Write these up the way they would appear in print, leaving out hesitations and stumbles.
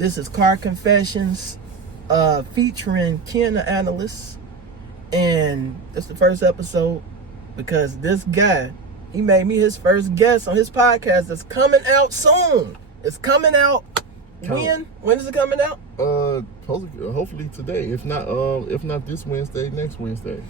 This is Car Confessions, featuring Ken the Analyst. And it's the first episode because this guy, he made me his first guest on his podcast that's coming out soon. It's coming out when? When is it coming out? Hopefully today. If not this Wednesday, next Wednesday.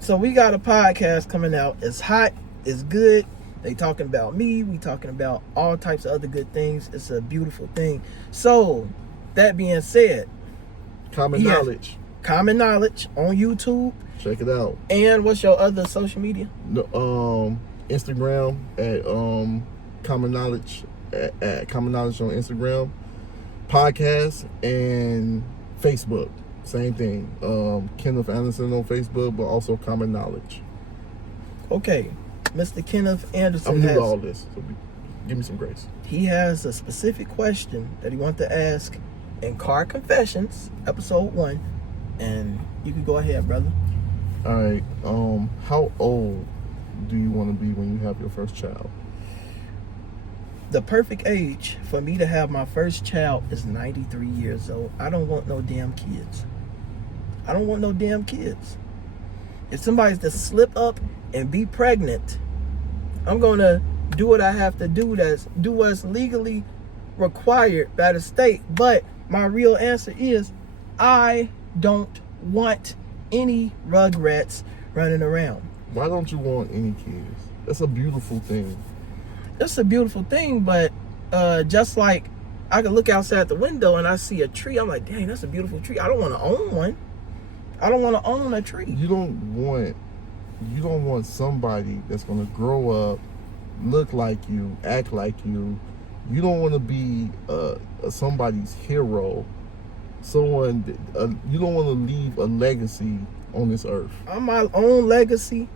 So we got a podcast coming out. It's hot. It's good. They talking about me. We talking about all types of other good things. It's a beautiful thing. So that being said, Common Knowledge on YouTube. Check it out. And what's your other social media? Instagram at Common Knowledge at Common Knowledge on Instagram. Podcast and Facebook. Same thing. Kenneth Anderson on Facebook, but also Common Knowledge. Okay. Mr. Kenneth Anderson I'm new to all this, so give me some grace. He has a specific question that he wants to ask in Car Confessions, episode 1. And you can go ahead, brother. All right. How old do you want to be when you have your first child? The perfect age for me to have my first child is 93 years old. I don't want no damn kids. If somebody's to slip up and be pregnant, I'm going to do what I have to do, do what's legally required by the state. But my real answer is I don't want any rugrats running around. Why don't you want any kids? That's a beautiful thing. It's a beautiful thing, but just like I can look outside the window and I see a tree, I'm like, dang, that's a beautiful tree. I don't want to own one. I don't want to own a tree. You don't want somebody that's going to grow up, look like you, act like you. You don't want to be somebody's hero. You don't want to leave a legacy on this earth. I'm my own legacy.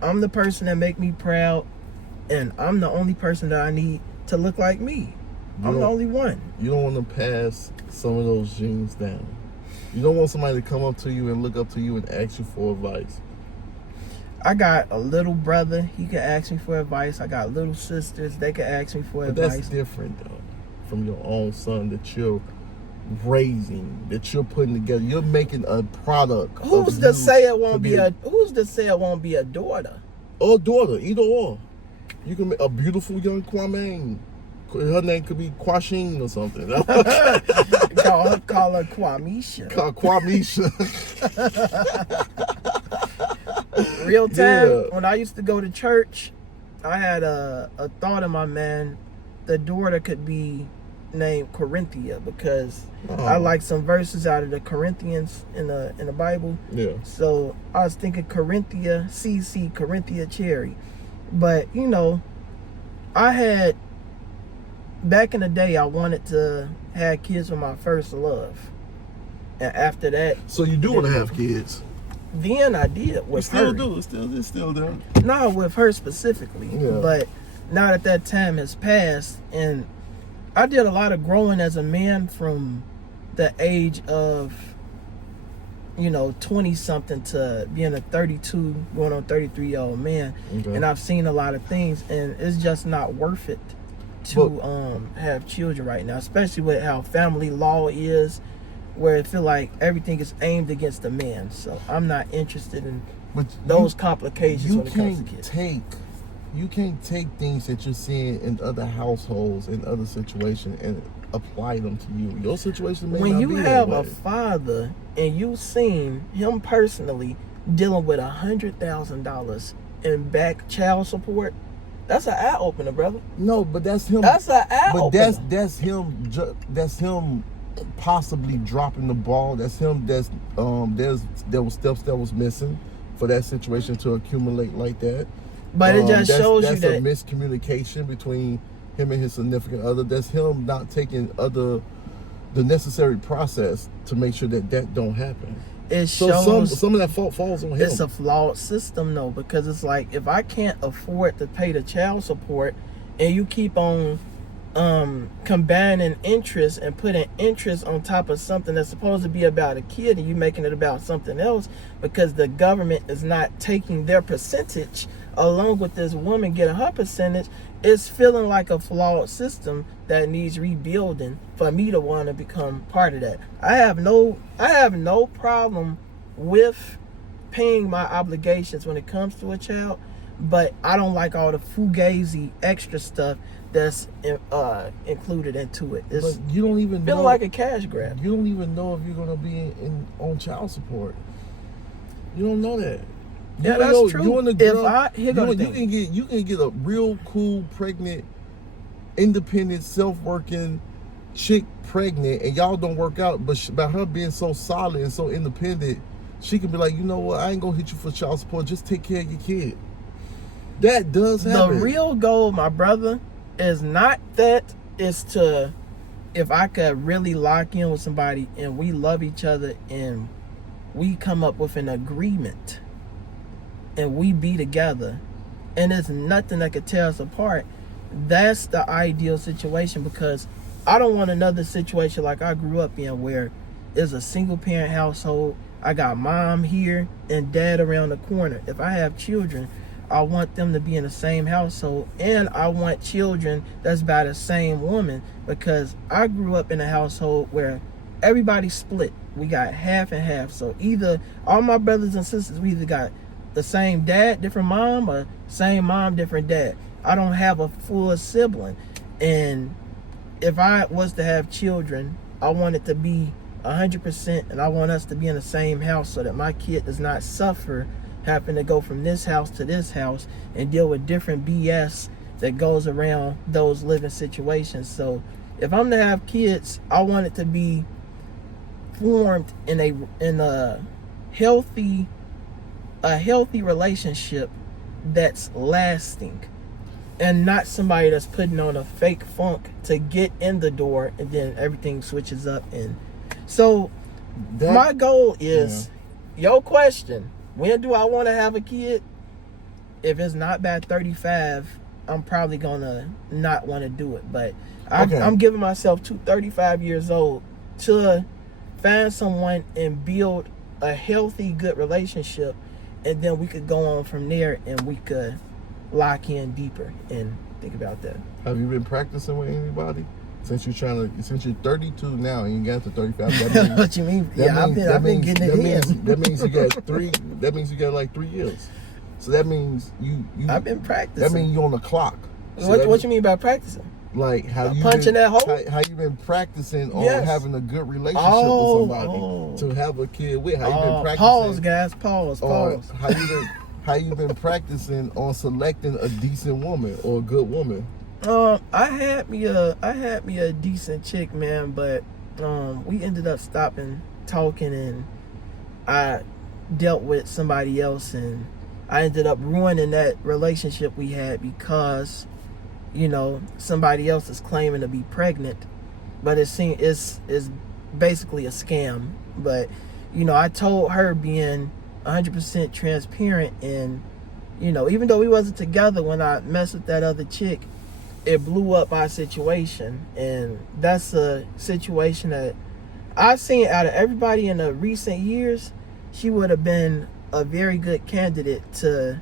I'm the person that make me proud, and I'm the only person that I need to look like me. I'm the only one. You don't want to pass some of those genes down. You don't want somebody to come up to you and look up to you and ask you for advice. I got a little brother. He can ask me for advice. I got little sisters. They can ask me for advice. That's different, though, from your own son that you're raising, that you're putting together. You're making a product. Who's to say it won't be a daughter? Or a daughter, either or. You can make a beautiful young Kwame. Her name could be Kwashing or something. Call her Kwamisha. Kwamisha. Real time, yeah. When I used to go to church, I had a thought in my mind. The daughter could be named Corinthia because I like some verses out of the Corinthians in the Bible. Yeah. So I was thinking Corinthia, Corinthia Cherry. But, back in the day, I wanted to have kids with my first love. And after that... So you do want to have kids? Then I did with her. You still do. It's still there. No, with her specifically. Yeah. But now that time has passed, and I did a lot of growing as a man from the age of, 20-something to being a 32, going on 33-year-old man. Okay. And I've seen a lot of things, and it's just not worth it to have children right now, especially with how family law is, where it feel like everything is aimed against the man. So I'm not interested in those complications when it comes to kids. You can't take things that you're seeing in other households, in other situations, and apply them to you. Your situation may not be that way. When you have a father and you've seen him personally dealing with $100,000 in back child support, that's an eye opener, brother. No, but that's him. That's an eye opener. But that's him. That's him possibly dropping the ball. That's him. There was steps that was missing for that situation to accumulate like that. But it just shows you that that's a miscommunication between him and his significant other. That's him not taking the necessary process to make sure that don't happen. It shows some of that fault falls on him. It's a flawed system, though, because it's like if I can't afford to pay the child support, and you keep on combining interest and putting interest on top of something that's supposed to be about a kid, and you making it about something else because the government is not taking their percentage along with this woman getting her percentage, it's feeling like a flawed system that needs rebuilding for me to want to become part of that. I have no problem with paying my obligations when it comes to a child, but I don't like all the fugazi extra stuff that's included into it. It's but you don't even feeling know, like a cash grab. You don't even know if you're gonna be on child support. You don't know that. Yeah, that's true. You and the girl, you can get a real cool, pregnant, independent, self-working chick pregnant, and y'all don't work out. But by her being so solid and so independent, she can be like, you know what? I ain't gonna hit you for child support. Just take care of your kid. That does happen. The real goal, my brother, is not that. It's to, if I could really lock in with somebody and we love each other and we come up with an agreement and we be together and there's nothing that could tear us apart, that's the ideal situation, because I don't want another situation like I grew up in where it's a single parent household. I got mom here and dad around the corner. If I have children, I want them to be in the same household, and I want children that's by the same woman, because I grew up in a household where everybody split. We got half and half. So either all my brothers and sisters, we either got the same dad, different mom, or same mom, different dad. I don't have a full sibling. And if I was to have children, I want it to be 100%, and I want us to be in the same house so that my kid does not suffer having to go from this house to this house and deal with different BS that goes around those living situations. So if I'm to have kids, I want it to be formed in a healthy relationship that's lasting, and not somebody that's putting on a fake funk to get in the door and then everything switches up. And so my goal is, your question, when do I want to have a kid? If it's not by 35, I'm probably gonna not want to do it. But I'm giving myself to 35 years old to find someone and build a healthy, good relationship, and then we could go on from there and we could lock in deeper and think about that. Have you been practicing with anybody? Since you're 32 now and you got to 35, that means, what you mean? I've been getting it in. That means you got 3. That means you got like 3 years. So that means you. I've been practicing. That means you're on the clock. So what you mean by practicing? Like how you punching that hole? How you been practicing on having a good relationship with somebody to have a kid with? How you been practicing? Pause, guys. Pause. How you been practicing on selecting a decent woman or a good woman? I had me a decent chick, man, but we ended up stopping talking, and I dealt with somebody else, and I ended up ruining that relationship we had because, you know, somebody else is claiming to be pregnant, but it's basically a scam. But, you know, I told her, being 100% transparent, and, you know, even though we wasn't together when I messed with that other chick, it blew up our situation. And that's a situation that I've seen out of everybody in the recent years, she would have been a very good candidate to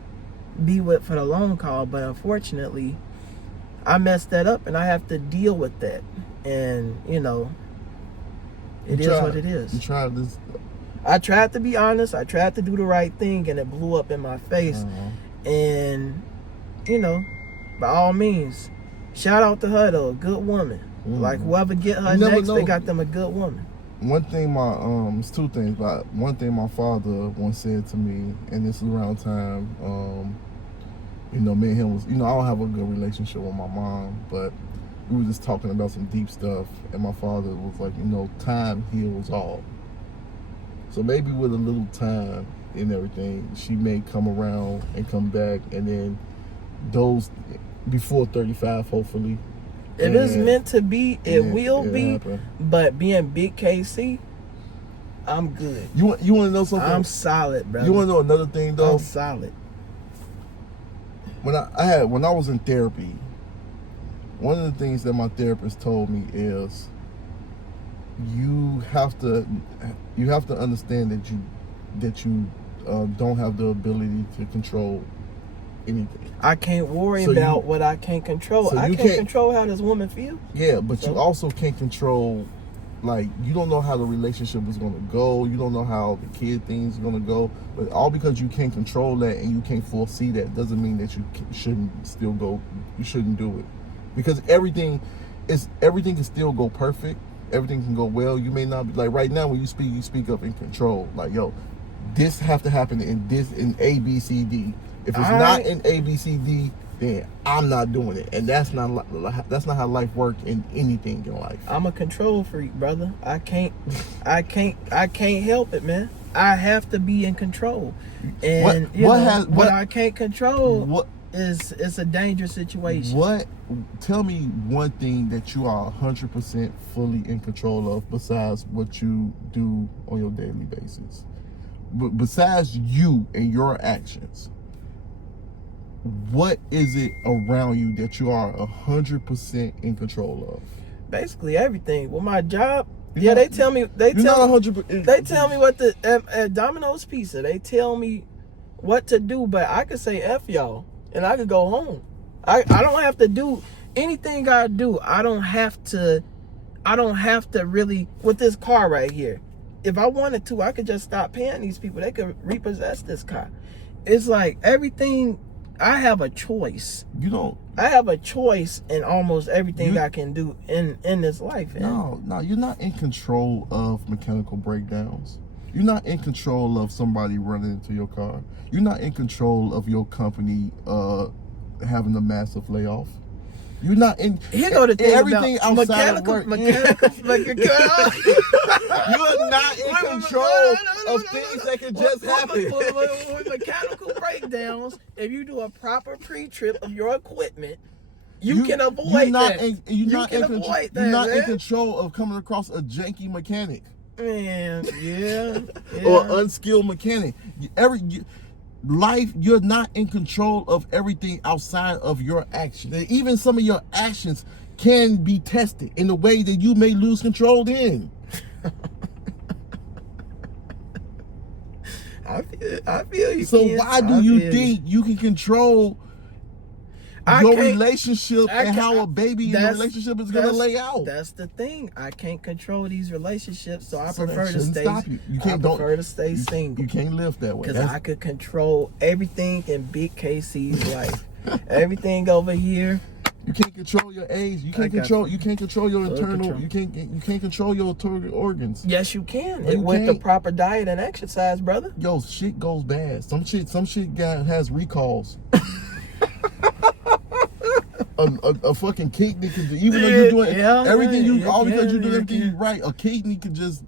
be with for the long haul. But unfortunately, I messed that up and I have to deal with that. And, you know, it is what it is. You tried this. I tried to be honest. I tried to do the right thing, and it blew up in my face. And, you know, by all means, shout out to her though, a good woman. Like whoever get her next, they got them a good woman. One thing it's two things, but one thing my father once said to me, and this is around time, you know, me and him was, you know, I don't have a good relationship with my mom, but we were just talking about some deep stuff, and my father was like, you know, time heals all. So maybe with a little time and everything, she may come around and come back, and then those before 35, hopefully. If it's meant to be, it will be. Happen. But being Big KC, I'm good. You want to know something? I'm solid, bro. You want to know another thing though? I'm solid. When I was in therapy, one of the things that my therapist told me is you have to understand that you don't have the ability to control anything. I can't worry So about what I can't control. So I you can't can't- control how this woman feels. Yeah, but So- you also can't control, like, you don't know how the relationship is going to go. You don't know how the kid thing's going to go. But all because you can't control that and you can't foresee that doesn't mean that you shouldn't still go. You shouldn't do it, because everything can still go perfect. Everything can go well. You may not be, like, right now when you speak up in control. Like, yo, this have to happen in A, B, C, D. If it's not in A, B, C, D, then I'm not doing it. And that's not how life works in anything in life. I'm a control freak, brother. I can't help it, man. I have to be in control. And what I can't control is a dangerous situation. Tell me one thing that you are 100% fully in control of besides what you do on your daily basis. But besides you and your actions, what is it around you that you are 100% in control of? Basically everything. With my job, You're they tell me what at Domino's Pizza, they tell me what to do, but I could say F y'all and I could go home. I don't have to do anything I do. I don't have to really, with this car right here. If I wanted to, I could just stop paying these people. They could repossess this car. It's like everything, I have a choice. I have a choice in almost everything I can do in this life. No, you're not in control of mechanical breakdowns. You're not in control of somebody running into your car. You're not in control of your company having a massive layoff. You're not in. Here go the thing everything about outside of work. mechanical. You're not in control of things that can just happen. With mechanical breakdowns, if you do a proper pre-trip of your equipment, you can avoid that. You're not in control of coming across a janky mechanic. Man, yeah. Or unskilled mechanic. Life, you're not in control of everything outside of your actions. And even some of your actions can be tested in a way that you may lose control in. I feel you. So why do you think you can control your relationship and how a baby in a relationship is going to lay out? That's the thing. I can't control these relationships, so I prefer to stay. To stay single. You can't live that way. Because I could control everything in Big KC's life. Everything over here. You can't control your age. You can't control your internal. You can't control your internal organs. Yes, you can. With the proper diet and exercise, brother. Yo, shit goes bad. Some shit has recalls. A fucking kidney could, even though you're doing everything because you're doing everything right, a kidney could just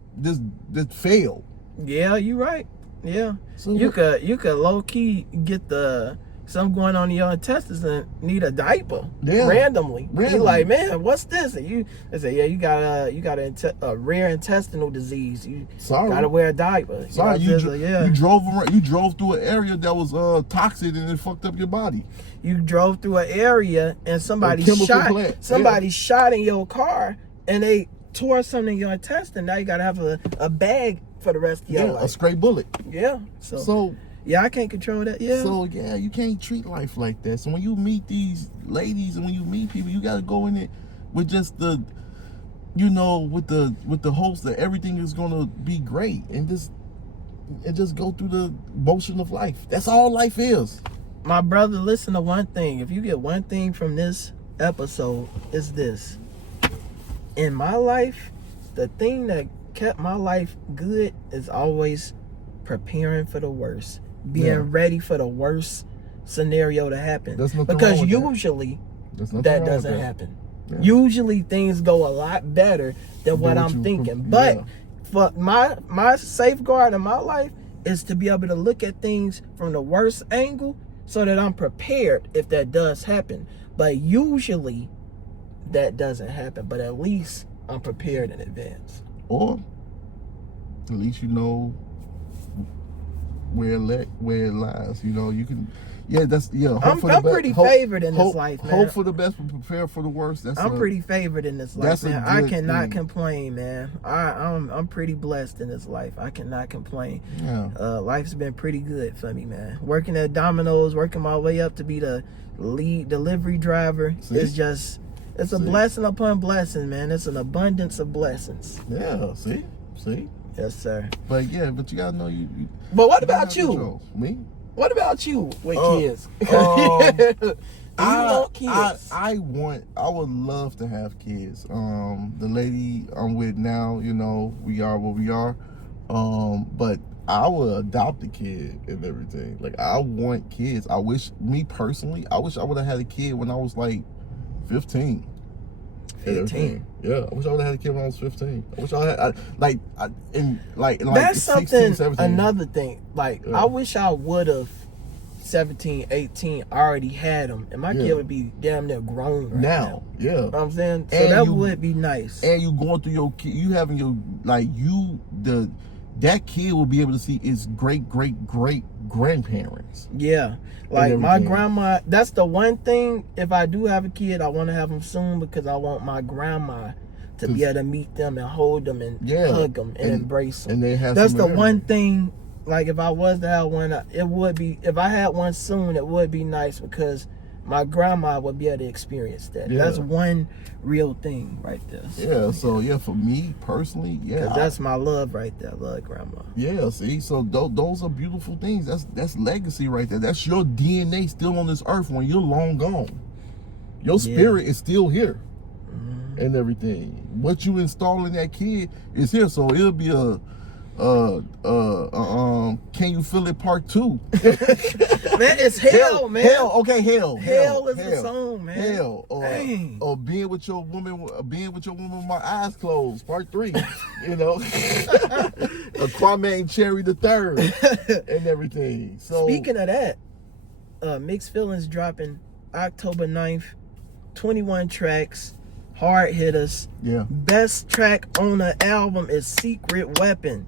fail. Yeah, you're right. Yeah, so you could low key get something going on in your intestines and need a diaper randomly. You're like, man, what's this? And they say, yeah, you got a rare intestinal disease. You gotta wear a diaper. Sorry, you drove through an area that was toxic and it fucked up your body. You drove through an area and somebody shot in your car and they tore something in your intestine. Now you gotta have a bag for the rest of your life. A stray bullet. Yeah. So yeah, I can't control that. Yeah. So yeah, you can't treat life like that. So when you meet these ladies and when you meet people, you gotta go in it with just with the hopes that everything is gonna be great and just go through the motion of life. That's all life is. My brother, listen to one thing. If you get one thing from this episode, it's this. In my life, the thing that kept my life good is always preparing for the worst. Being ready for the worst scenario to happen. Because usually that doesn't happen. Yeah. Usually things go a lot better than what I'm thinking. But for my safeguard in my life is to be able to look at things from the worst angle so that I'm prepared if that does happen. But usually that doesn't happen. But at least I'm prepared in advance. Or at least you know where it lies. You I'm pretty favored in this life, man. Hope for the best, but prepare for the worst. I'm pretty favored in this life, man. I cannot complain, man. I'm pretty blessed in this life. I cannot complain. Yeah. Life's been pretty good for me, man. Working at Domino's, working my way up to be the lead delivery driver. It's a blessing upon blessing, man. It's an abundance of blessings. Yeah, see? Yes, sir. But you gotta know you but what about you? Control. Me? What about you with kids? I want kids. I would love to have kids. The lady I'm with now, we are what we are. But I would adopt a kid and everything. Like, I want kids. I wish I would have had a kid when I was like 15. 15. Yeah, I wish I would have had a kid when I was 15. I wish I had that's 16, something 17. Another thing. Like, I wish I would have 17, 18 already had them, and my kid would be damn near grown right now. Yeah. You know what I'm saying? So that would be nice. And you going through your kid, you having your that kid will be able to see his great grandparents. Yeah. Like my grandma, that's the one thing, if I do have a kid, I want to have them soon because I want my grandma to be able to meet them and hold them and hug them and embrace them. And they have that's the one thing, like if I was to have one, it would be, if I had one soon, it would be nice because my grandma would be able to experience that. Yeah. That's one real thing right there. So for me personally, that's my love right there. I love grandma. Yeah, see, so those are beautiful things. That's legacy right there. That's your DNA still on this earth when you're long gone. Your spirit is still here and everything. What you install in that kid is here. So it'll be Can You Feel It Part 2. Man, it's hell, man. Hell is the song, man. Hell. Or being with your woman with my eyes closed, Part 3. Kwame Cherry the Third and everything. So speaking of that, Mixed Feelings dropping October 9th, 21 tracks, hard hitters. Yeah. Best track on the album is Secret Weapon.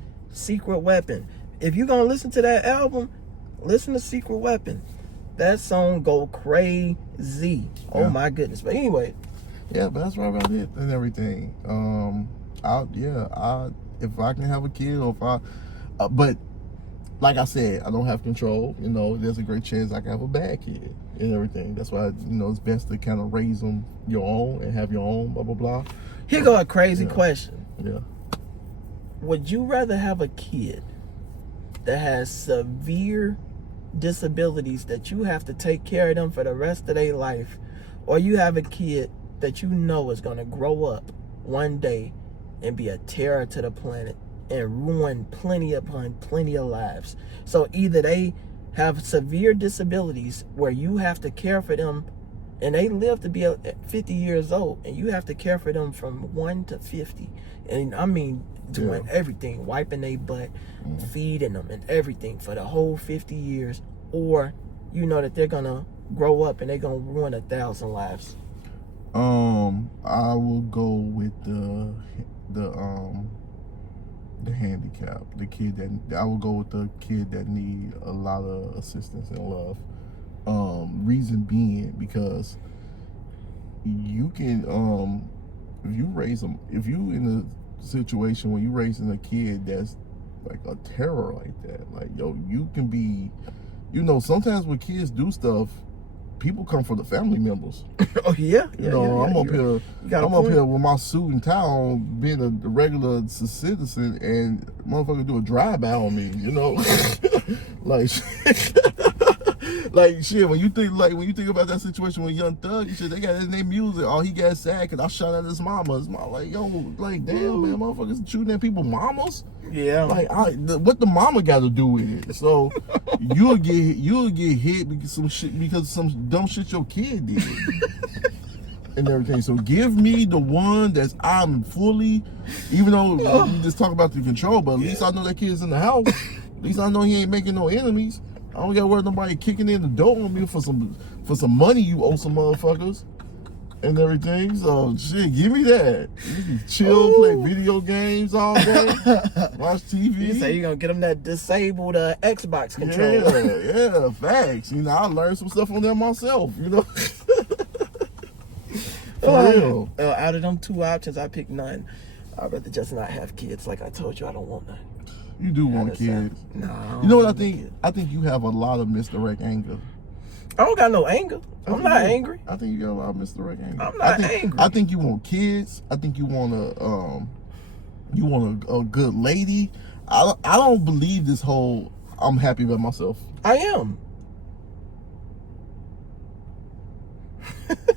If you're gonna listen to that album, listen to Secret Weapon. That song go crazy. Oh my goodness. But anyway. Yeah, but that's right about it and everything. If I can have a kid or but like I said, I don't have control. There's a great chance I can have a bad kid and everything. That's why, it's best to kind of raise them your own and have your own, blah, blah, blah. Here go a crazy question. Yeah. Would you rather have a kid that has severe disabilities that you have to take care of them for the rest of their life, or you have a kid that you know is going to grow up one day and be a terror to the planet and ruin plenty upon plenty of lives? So either they have severe disabilities where you have to care for them and they live to be 50 years old and you have to care for them from 1 to 50. And I mean, doing everything, wiping their butt, feeding them and everything for the whole 50 years. Or that they're going to grow up and they're going to ruin 1,000 lives. I will go with the handicap, the kid that I will go with the kid that need a lot of assistance and love. Reason being because you can if you in a situation where you raising a kid that's like a terror like that, like you can be, sometimes when kids do stuff, people come for the family members. Oh yeah. I'm up here with my suit and tie on, being a regular citizen, and motherfucker do a drive-by on me. Like shit. When you think about that situation with Young Thug, they got his name music. Oh, he got sad because I shot at his mama. His mom like, damn man, motherfuckers shooting at people mamas. Yeah. Like, what the mama got to do with it? So you'll get hit because of some dumb shit your kid did. And everything. So give me the one that's I'm fully, even though we just talk about the control, but at least I know that kid's in the house. At least I know he ain't making no enemies. I don't gotta worry nobody kicking in the door on me for some money you owe some motherfuckers and everything. So shit, give me that. You can chill, play video games all day, watch TV. You say you're gonna get them that disabled Xbox controller. Yeah, facts. You know, I learned some stuff on there myself. You know, for real. Out of them two options, I picked none. I'd rather just not have kids. Like I told you, I don't want none. You do want kids. No. You know what I think? I think you have a lot of misdirect anger. I don't got no anger. I'm not angry. I think you got a lot of misdirect anger. I'm not angry. I think you want kids. I think you want a good lady. I don't believe this whole I'm happy about myself. I am.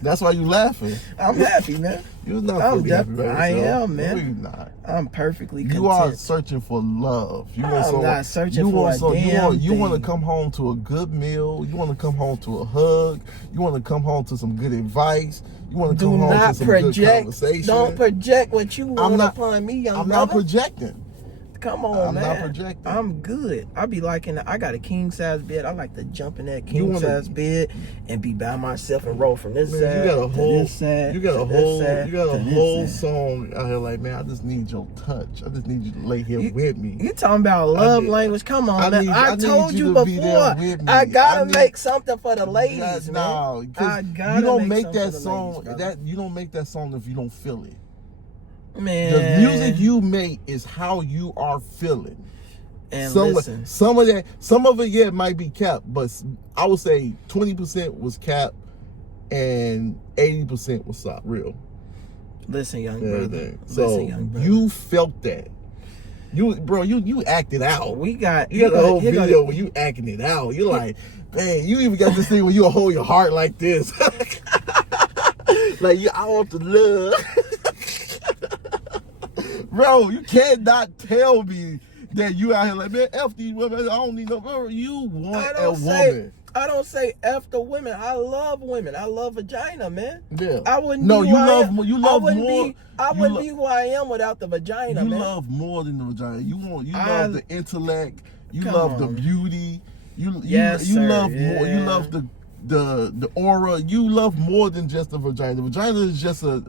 That's why you laughing. I'm happy, man. You're not really happy about yourself. I am, man. No, you're not. I'm perfectly content. You are searching for love. I'm not searching for a damn thing. You want to come home to a good meal. You want to come home to a hug. You want to come home to some good advice. You want to come home to some good conversation. Don't project what you want upon me, young I'm brother. not projecting. Come on, man. I'm not projecting. I'm good. I be liking. I got a king size bed. I like to jump in that king size bed and be by myself and roll from this side to this side. You got a whole song out here like, man, I just need your touch. I just need you to lay here with me. You talking about love language? Come on, man. I told you before. I gotta make something for the ladies, man. No, I gotta you don't make make that something song. for the ladies, You don't make that song if you don't feel it. Man, the music you make is how you are feeling. And listen, some of it, yeah, might be capped, but I would say 20% was capped and 80% was real. Listen, young brother. So Listen, young brother. You felt that. You acted out. You got a whole video where you acting it out. You're like, man, you even got this thing where you hold your heart like this. Like, I want the love. Bro, you cannot tell me that you out here like, man, F these women. I don't need no. Bro, you want a woman. I don't say F the women. I love women. I love vagina, man. Yeah. I wouldn't. No, be you who love I more. You love more. I wouldn't be who I am without the vagina, man. You love more than the vagina. You love the intellect. You love the beauty. You love more. You love the aura. You love more than just the vagina. The vagina is just the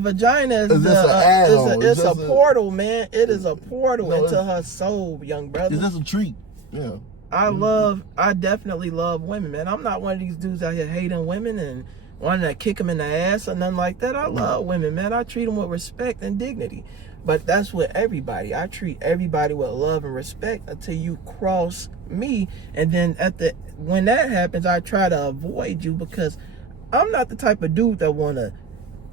vagina is a portal, man. It is a portal into her soul, young brother. It's just a treat. Yeah. I definitely love women, man. I'm not one of these dudes out here hating women and wanting to kick them in the ass or nothing like that. I love women, man. I treat them with respect and dignity. But that's with everybody. I treat everybody with love and respect until you cross me. And then when that happens, I try to avoid you because I'm not the type of dude that want to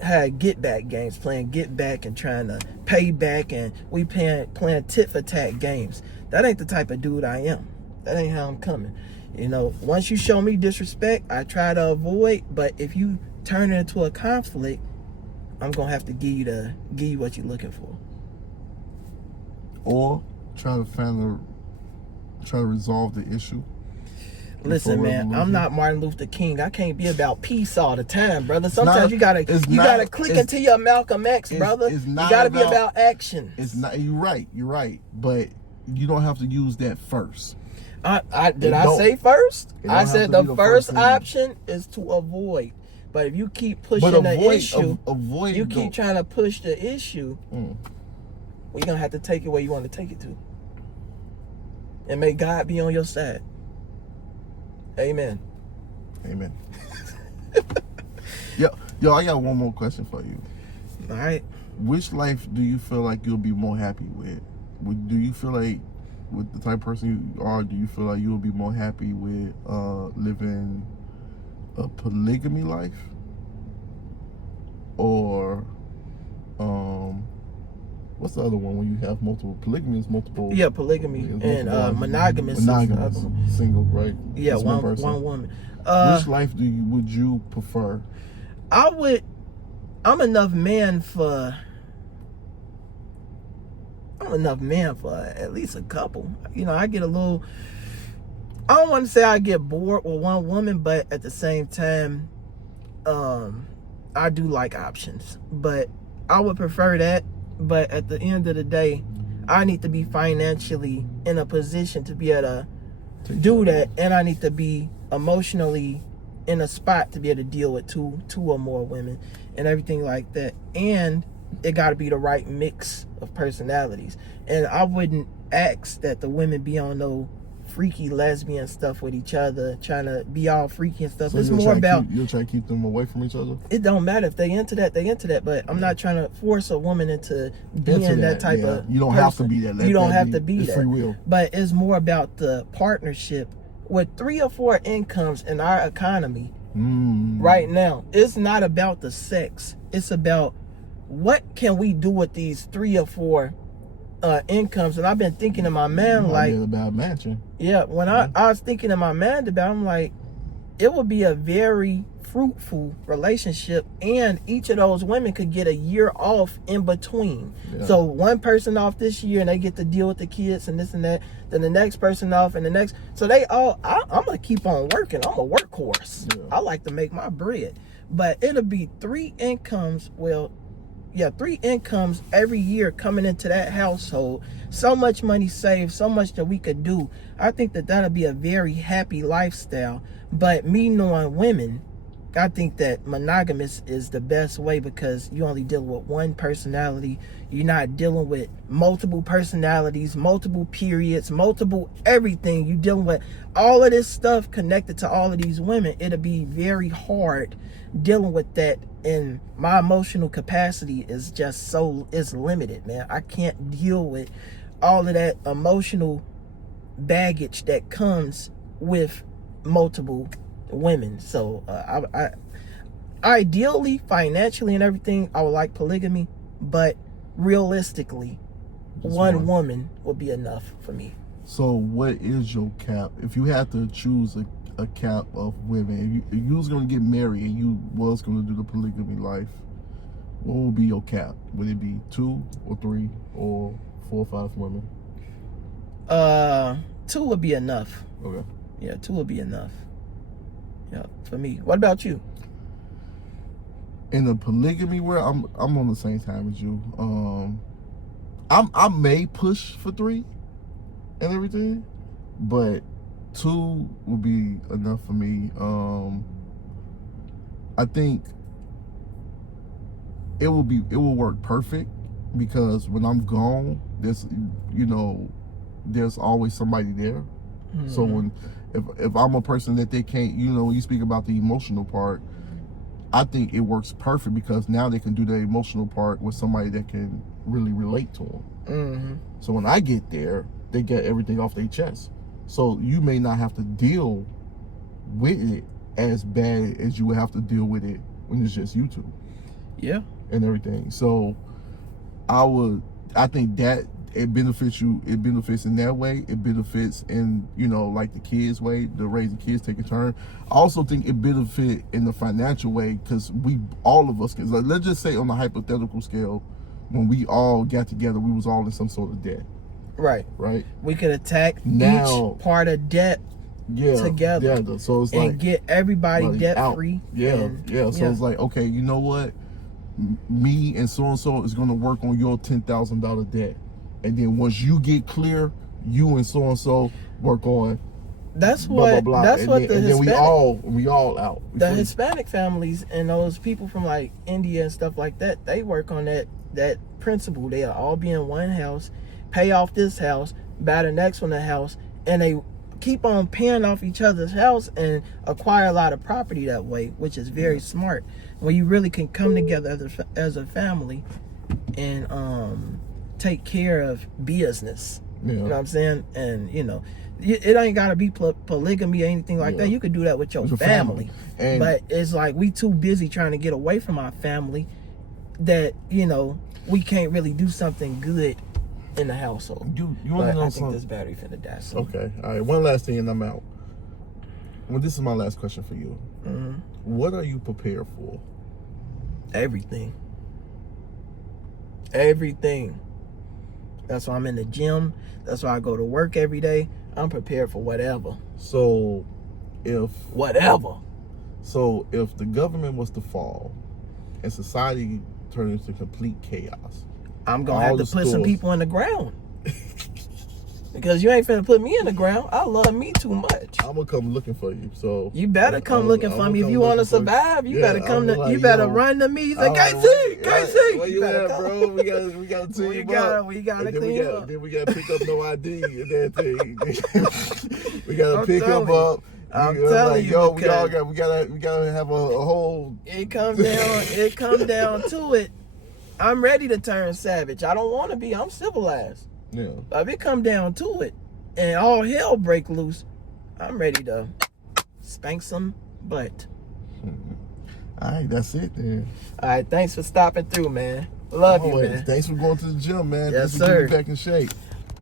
have get back games, playing get back and trying to pay back, and we playing tit for tat games. That ain't the type of dude I am. That ain't how I'm coming. You know, once you show me disrespect, I try to avoid. But if you turn it into a conflict, I'm gonna have to give you what you're looking for. Or try to resolve the issue. Listen, man, I'm not Martin Luther King. I can't be about peace all the time, brother. Sometimes you gotta click into your Malcolm X, brother. You gotta be about action. It's not. You're right. But you don't have to use that first. Did I say first? I said the first option is to avoid. But if you keep pushing the issue, you keep trying to push the issue, well, you're going to have to take it where you want to take it to. And may God be on your side. Amen. Amen. Yo, I got one more question for you. All right. Which life do you feel like you'll be more happy with? Do you feel like, with the type of person you are, do you feel like you'll be more happy with living a polygamy life, or what's the other one when you have multiple? Polygamy is multiple. Yeah, polygamy and monogamous. Single, right? Yeah, one woman. Which life would you prefer? I'm enough man for at least a couple. You know, I get a little. I don't want to say I get bored with one woman, but at the same time, I do like options. But I would prefer that. But at the end of the day, I need to be financially in a position to be able to do that, and I need to be emotionally in a spot to be able to deal with two or more women and everything like that. And it got to be the right mix of personalities. And I wouldn't ask that the women be on no freaky lesbian stuff with each other, trying to be all freaky and stuff. So it's more about you'll try to keep them away from each other. It don't matter if they into that, they into that. But I'm not trying to force a woman into being that type of. You don't person. have to be that. You don't have to be it's that. Free will. But it's more about the partnership. With 3 or 4 incomes in our economy right now, it's not about the sex. It's about what can we do with these 3 or 4 incomes. And I've been thinking to my man, about matching. Yeah, when I was thinking to my man about, I'm like, it would be a very fruitful relationship, and each of those women could get a year off in between. Yeah. So one person off this year and they get to deal with the kids and this and that, then the next person off and the next. So they all, I'm gonna keep on working. I'm a workhorse. Yeah. I like to make my bread, but it'll be 3 incomes. Well, yeah, 3 incomes every year coming into that household. So much money saved, so much that we could do. I think that that'll be a very happy lifestyle. But me knowing women, I think that monogamous is the best way, because you only deal with one personality. You're not dealing with multiple personalities, multiple periods, multiple everything. You're dealing with all of this stuff connected to all of these women. It'll be very hard dealing with that. And my emotional capacity is just is limited, man. I can't deal with all of that emotional baggage that comes with multiple women. So I ideally, financially and everything, I would like polygamy, but realistically, one woman would be enough for me. So what is your cap? If you had to choose a cap of women, if you was going to get married and you was going to do the polygamy life, what would be your cap? Would it be 2 or 3 or 4 or 5 women? 2 would be enough. Okay. Yeah, 2 would be enough. Yeah, for me. What about you? In the polygamy world, I'm on the same time as you. I may push for 3 and everything, but 2 would be enough for me. I think it will work perfect, because when I'm gone, there's always somebody there. Mm-hmm. So if I'm a person that they can't, when you speak about the emotional part, I think it works perfect, because now they can do the emotional part with somebody that can really relate to them. Mm-hmm. So when I get there, they get everything off their chest. So you may not have to deal with it as bad as you would have to deal with it when it's just you two. Yeah. And everything. So I think that it benefits you. It benefits in that way. It benefits in, like the kids' way, the raising kids take a turn. I also think it benefit in the financial way, because all of us, because let's just say on a hypothetical scale, when we all got together, we was all in some sort of debt. Right. Right. We could attack each part of debt together. So it's and get everybody debt free. Yeah. So it's like, okay, you know what? Me and so is going to work on your $10,000 debt. And then once you get clear, you and so work on that's blah, what blah, blah. That's and what then, the and Hispanic, then we all out. The Hispanic families and those people from like India and stuff like that, they work on that principle. They'll all be in one house, pay off this house, buy the next one a house, and they keep on paying off each other's house and acquire a lot of property that way, which is very smart. When you really can come together as a family and take care of business. You know what I'm saying? And it ain't gotta be polygamy or anything like that. You could do that with your family. But it's like we too busy trying to get away from our family that we can't really do something good in the household. You want to know I something? think this battery finna die soon. Okay, all right. One last thing, and I'm out. Well, this is my last question for you. Mm-hmm. What are you prepared for? Everything. That's why I'm in the gym. That's why I go to work every day. I'm prepared for whatever. So, if the government was to fall and society turned into complete chaos, I'm gonna have to put some people in the ground. Because you ain't finna put me in the ground. I love me too much. I'm gonna come looking for you. So you better come looking for me if you want to survive. You better come to. You better run to me. He's like, KC. Where you at, bro? We gotta team we up. We gotta clean up. Then we gotta pick up no ID and that thing. We gotta pick them up. I'm telling you, yo, we gotta have a whole. It come down to it. I'm ready to turn savage. I don't want to be. I'm civilized. Yeah. But if it come down to it, and all hell break loose, I'm ready to spank some butt. All right, that's it then. All right, thanks for stopping through, man. Love you, man. Thanks for going to the gym, man. Yes, Thanks for sir. getting back in shape.